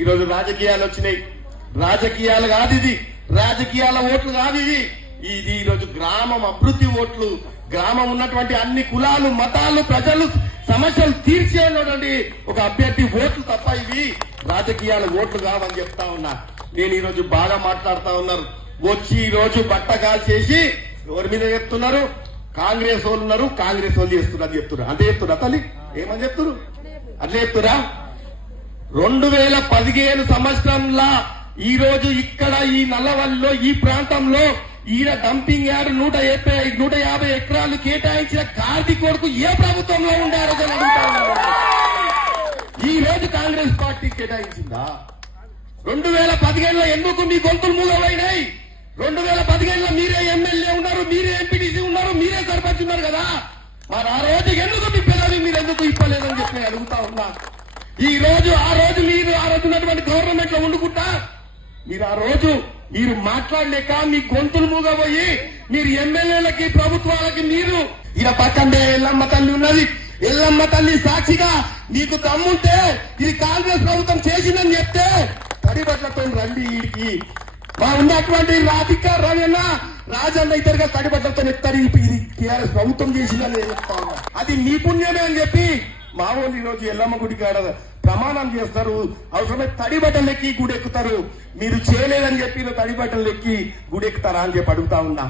ఈరోజు రాజకీయాలు వచ్చినాయి. రాజకీయాలు కాదు ఇది. రాజకీయాల ఓట్లు కాదు ఇది. ఇది ఈరోజు గ్రామం అభివృద్ధి ఓట్లు. గ్రామం ఉన్నటువంటి అన్ని కులాలు మతాలు ప్రజలు సమస్యలు తీర్చేటువంటి ఒక అభ్యర్థి ఓట్లు తప్ప ఇవి రాజకీయాల ఓట్లు కావని చెప్తా ఉన్నా. నేను ఈరోజు బాగా మాట్లాడుతా ఉన్నారు. వచ్చి ఈ రోజు బట్ట కాల్చేసి ఎవరి మీద చెప్తున్నారు? కాంగ్రెస్ వాళ్ళు ఉన్నారు. కాంగ్రెస్ వాళ్ళు చేస్తున్నారు అని చెప్తున్నారు. అంతే చెప్తున్నా తల్లి? ఏమని చెప్తున్నారు? అట్లా చెప్తురా? రెండు వేల పదిహేను సంవత్సరంలో ఈ రోజు ఇక్కడ ఈ నల్లవల్లిలో ఈ ప్రాంతంలో ఈయన డంపింగ్ యార్డ్ నూట యాభై నూట యాభై ఎకరాలు కేటాయించిన కార్తీక్ కొడుకు ఏ ప్రభుత్వంలో ఉండారో అని ఈ రోజు కాంగ్రెస్ పార్టీ కేటాయించిందా? రెండు వేల పదిహేనులో ఎందుకు మీ గొంతులు మూలవైనాయి రెండు వేల పదిహేనులో మీరే ఎమ్మెల్యే ఉన్నారు మీరే ఎంపీటీసీ ఉన్నారు మీరే సర్పంచ్ ఉన్నారు కదా. మరి ఆ రోజు ఎందుకు మీ పిల్లలు మీరు ఎందుకు ఇప్పలేదని చెప్పి అడుగుతా ఉన్నా. ఈ రోజు ఆ రోజు మీరు ఆ రోజు ఉన్నటువంటి గవర్నమెంట్లో ఉండుకుంటా మీరు ఆ రోజు మీరు మాట్లాడలేక మీ గొంతులు మూగబోయి మీరు ఎమ్మెల్యేలకి ప్రభుత్వాలకి మీరు ఇక పక్కనే ఎల్లమ్మ తల్లి ఉన్నది ఎల్లమ్మ తల్లి సాక్షిగా నీకు దమ్ముంటే ఇది కాంగ్రెస్ ప్రభుత్వం చేసిందని చెప్తే తడిబట్లతో రండి వీడికి మా ఉన్నటువంటి రాధిక రవీణ రాజన్న ఇద్దరుగా తడిబట్లతో చెప్తారు ఇది ఇది టీఆర్ఎస్ ప్రభుత్వం చేసిందని చెప్తా అది మీ పుణ్యమే అని చెప్పి మా వాళ్ళు ఈరోజు రోజు ఎల్లమ్మ గుడి కాడ ప్రమాణం చేస్తారు. అవసరమే తడి బట్టలు ఎక్కి గుడి ఎక్కుతారు. మీరు చేయలేదని చెప్పి తడి బట్టలు ఎక్కి గుడి ఎక్కుతారా అని చెప్పి అడుగుతా ఉన్నా.